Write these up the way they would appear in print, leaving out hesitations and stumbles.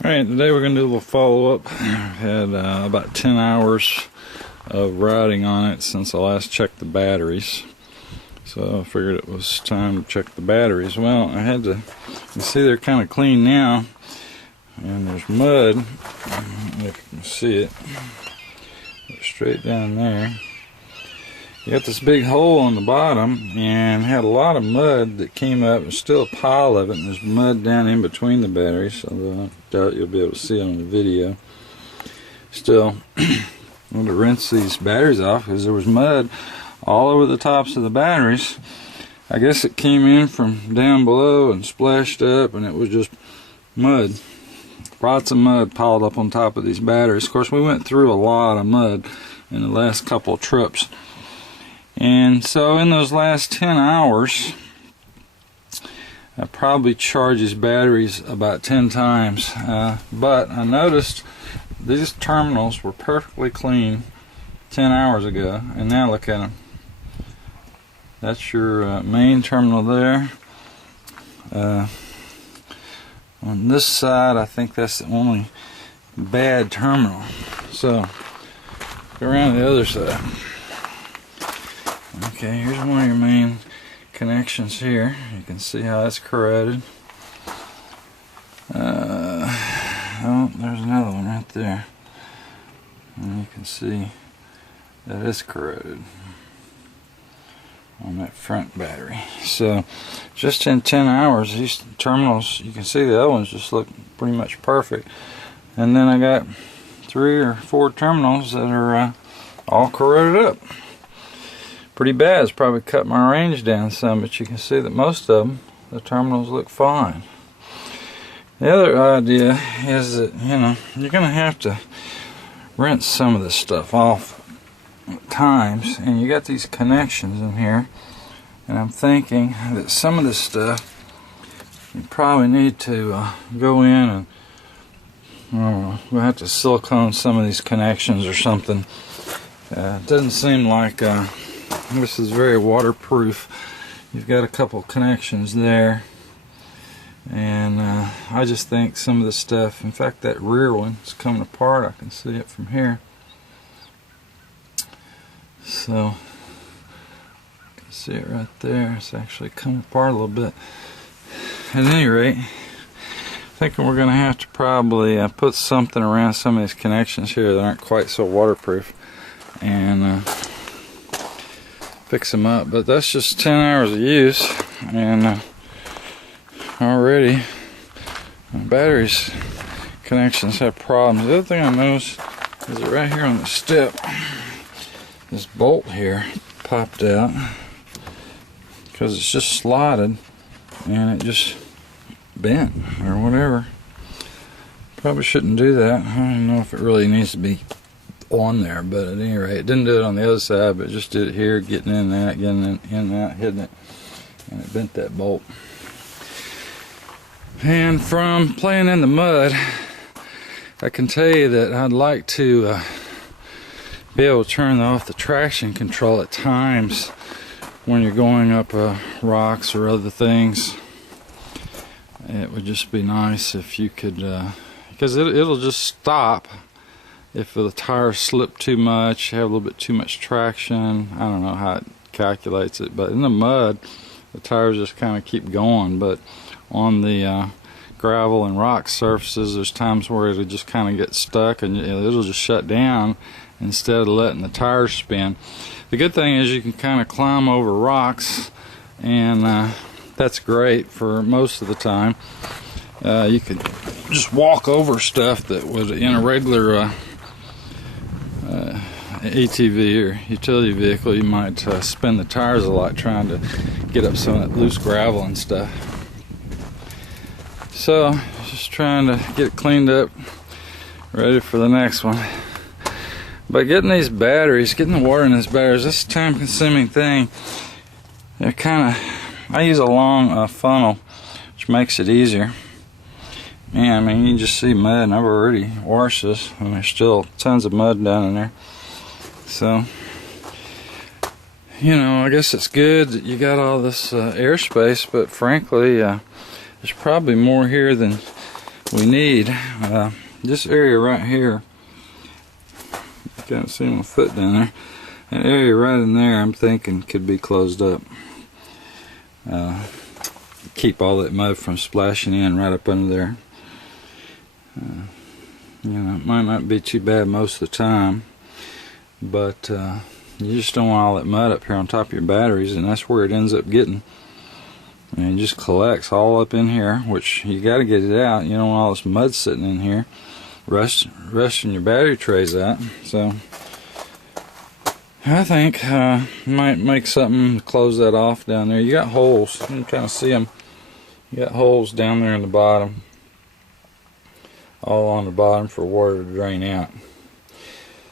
Alright, today we're going to do a little follow-up. I've had about 10 hours of riding on it since I last checked the batteries. So I figured it was time to check the batteries. Well, I had to, you see they're kind of clean now. And there's mud, if you can see it, straight down there. You got this big hole on the bottom and had a lot of mud that came up. There's still a pile of it, and there's mud down in between the batteries, although I doubt you'll be able to see it on the video. Still, I want to rinse these batteries off because there was mud all over the tops of the batteries. I guess it came in from down below and splashed up, and it was just mud. Lots of mud piled up on top of these batteries. Of course, we went through a lot of mud in the last couple of trips. And so in those last 10 hours, I probably charged these batteries about 10 times. But I noticed these terminals were perfectly clean 10 hours ago. And now look at them. That's your main terminal there. On this side, I think that's the only bad terminal. So, go around to the other side. Okay, here's one of your main connections here. You can see how that's corroded. Oh, there's another one right there. And you can see that it's corroded on that front battery. So, just in 10 hours, these terminals, you can see the other ones just look pretty much perfect. And then I got 3 or 4 terminals that are all corroded up. Pretty bad. It's probably cut my range down some, but you can see that most of them, the terminals look fine. The other idea is that, you know, you're going to have to rinse some of this stuff off at times, and you got these connections in here, and I'm thinking that some of this stuff you probably need to go in and, I don't know, we'll have to silicone some of these connections or something. It doesn't seem like this is very waterproof. You've got a couple connections there, and I just think some of the stuff, in fact that rear one is coming apart. I can see it from here. So you can see it right there. It's actually coming apart a little bit. At any rate, I think we're going to have to probably put something around some of these connections here that aren't quite so waterproof and fix them up. But that's just 10 hours of use, and already my batteries connections have problems. The other thing I noticed is that right here on the step, this bolt here popped out because it's just slotted and it just bent or whatever. Probably shouldn't do that. I don't know if it really needs to be on there, but at any rate, it didn't do it on the other side, but it just did it here, getting in that, getting in and out, hitting it, and it bent that bolt. And from playing in the mud, I can tell you that I'd like to be able to turn off the traction control at times when you're going up rocks or other things. It would just be nice if you could, because it'll just stop if the tires slip too much, have a little bit too much traction. I don't know how it calculates it, but in the mud the tires just kind of keep going. But on the gravel and rock surfaces, there's times where it'll just kind of get stuck and it'll just shut down instead of letting the tires spin. The good thing is you can kind of climb over rocks, and that's great for most of the time. You could just walk over stuff that would, in a regular ATV or utility vehicle, you might spin the tires a lot trying to get up some of that loose gravel and stuff. So, just trying to get it cleaned up, ready for the next one. But getting these batteries, getting the water in these batteries, this is a time-consuming thing. They're kind of, I use a long funnel, which makes it easier. Man, I mean, you can just see mud, and I've already washed this, and there's still tons of mud down in there. So, you know, I guess it's good that you got all this airspace, but frankly, there's probably more here than we need this area right here. You can't see my foot down there. That area right in there, I'm thinking could be closed up. Keep all that mud from splashing in right up under there. You know, it might not be too bad most of the time, but you just don't want all that mud up here on top of your batteries, and that's where it ends up getting. And it just collects all up in here, which you got to get it out. You don't want all this mud sitting in here, rusting your battery trays out. So I think might make something to close that off down there. You got holes. You can kind of see them. You got holes down there in the bottom, all on the bottom for water to drain out.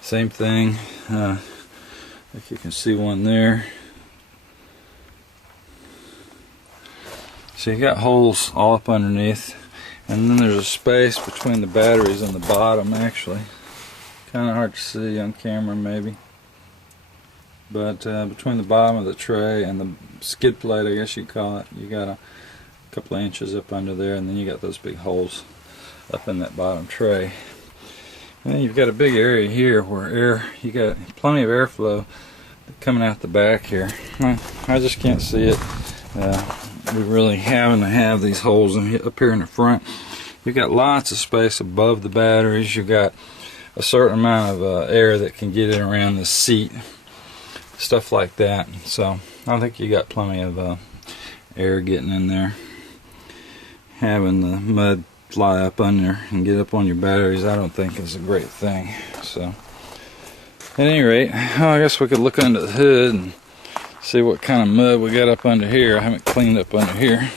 Same thing. If you can see one there. So you got holes all up underneath, and then there's a space between the batteries and the bottom. Actually, kind of hard to see on camera maybe, but between the bottom of the tray and the skid plate, I guess you call it, you got a couple of inches up under there, and then you got those big holes up in that bottom tray. And then you've got a big area here where you got plenty of airflow coming out the back here. I just can't see it. We're really having to have these holes up here in the front. You've got lots of space above the batteries. You've got a certain amount of air that can get in around the seat, stuff like that. So I think you got plenty of air getting in there. Having the mud fly up under and get up on your batteries, I don't think is a great thing. So at any rate, I guess we could look under the hood and see what kind of mud we got up under here. I haven't cleaned up under here,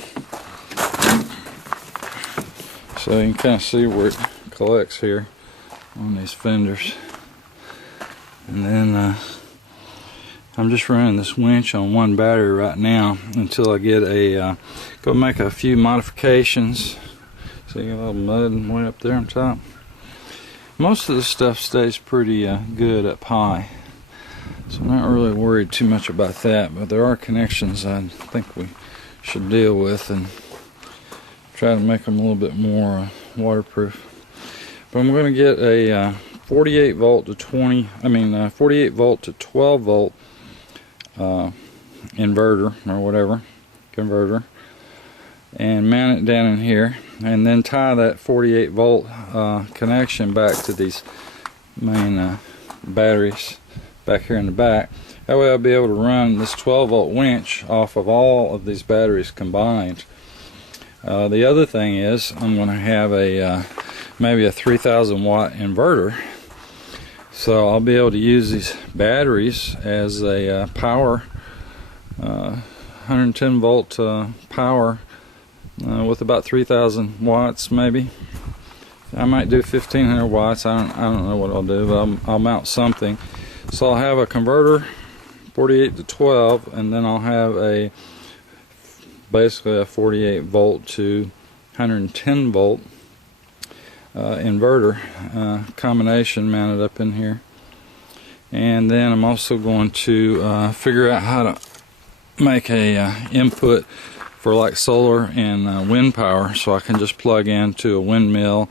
so you can kind of see where it collects here on these fenders. And then I'm just running this winch on one battery right now until I get go make a few modifications. So you got a little mud way up there on top. Most of the stuff stays pretty good up high, so I'm not really worried too much about that, but there are connections I think we should deal with and try to make them a little bit more waterproof. But I'm going to get a 48 volt to 48 volt to 12 volt inverter or whatever, converter, and mount it down in here, and then tie that 48 volt connection back to these main batteries back here in the back. That way I'll be able to run this 12 volt winch off of all of these batteries combined. The other thing is I'm going to have a maybe a 3000 watt inverter, so I'll be able to use these batteries as a power 110 volt power with about 3000 watts maybe. I might do 1500 watts. I don't know what I'll do, but I'll mount something. So I'll have a converter 48 to 12, and then I'll have basically a 48 volt to 110 volt inverter combination mounted up in here. And then I'm also going to figure out how to make a input for like solar and wind power, so I can just plug into a windmill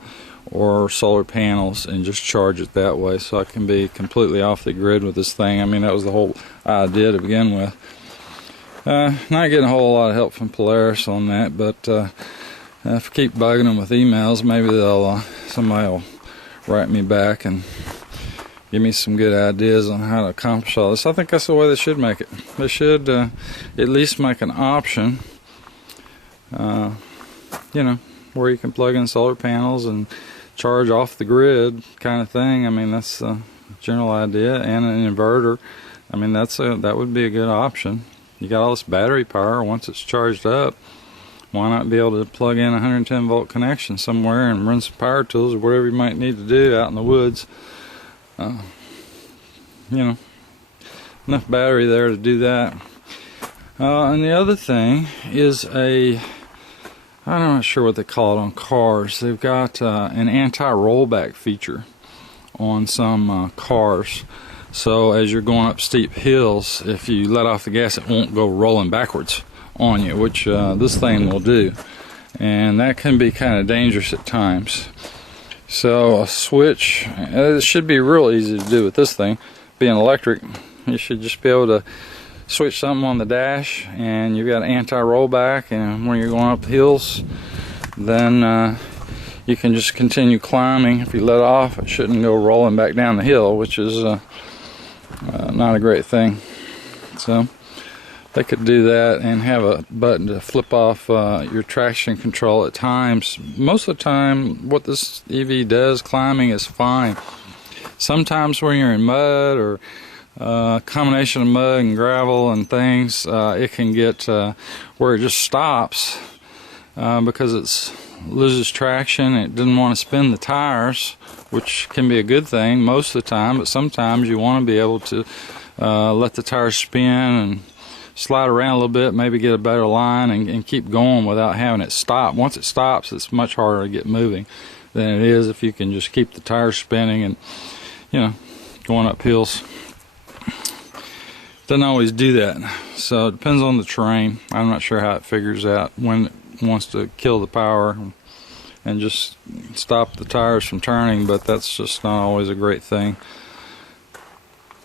or solar panels and just charge it that way, so I can be completely off the grid with this thing. I mean, that was the whole idea to begin with. Not getting a whole lot of help from Polaris on that, but if I keep bugging them with emails, maybe somebody will write me back and give me some good ideas on how to accomplish all this. I think that's the way they should make it. They should at least make an option, you know, where you can plug in solar panels and charge off the grid kind of thing. I mean, that's the general idea. And an inverter, I mean, that would be a good option. You got all this battery power. Once it's charged up, why not be able to plug in a 110 volt connection somewhere and run some power tools or whatever you might need to do out in the woods. You know, enough battery there to do that. And the other thing is I'm not sure what they call it on cars. They've got an anti-rollback feature on some cars. So as you're going up steep hills, if you let off the gas, it won't go rolling backwards on you, which this thing will do. and that can be kind of dangerous at times. So a switch, it should be real easy to do with this thing. Being electric, you should just be able to switch something on the dash, and you've got anti-rollback, and when you're going up hills, then you can just continue climbing. If you let off, it shouldn't go rolling back down the hill, which is not a great thing. So they could do that and have a button to flip off your traction control at times. Most of the time, what this EV does, climbing, is fine. Sometimes when you're in mud or a combination of mud and gravel and things, it can get where it just stops because it loses traction. It doesn't want to spin the tires, which can be a good thing most of the time, but sometimes you want to be able to let the tires spin and slide around a little bit, maybe get a better line and keep going without having it stop. Once it stops, it's much harder to get moving than it is if you can just keep the tires spinning and, you know, going up hills. Doesn't always do that, so it depends on the terrain. I'm not sure how it figures out when it wants to kill the power and just stop the tires from turning, but that's just not always a great thing.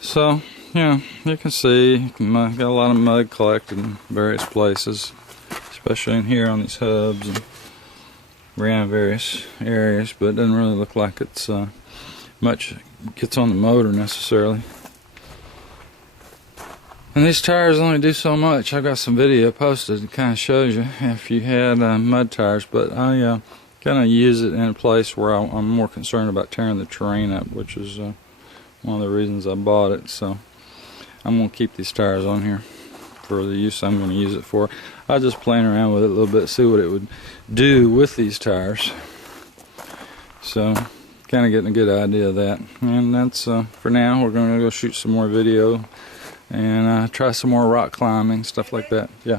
So yeah, you can see got a lot of mud collected in various places, especially in here on these hubs and around various areas, but it doesn't really look like it's much gets on the motor necessarily. And these tires only do so much. I've got some video posted that kind of shows you if you had mud tires, but I kind of use it in a place where I'm more concerned about tearing the terrain up, which is one of the reasons I bought it. So I'm going to keep these tires on here for the use I'm going to use it for. I was just playing around with it a little bit, see what it would do with these tires. So kind of getting a good idea of that. And that's for now. We're going to go shoot some more video and try some more rock climbing, stuff like that. Yeah.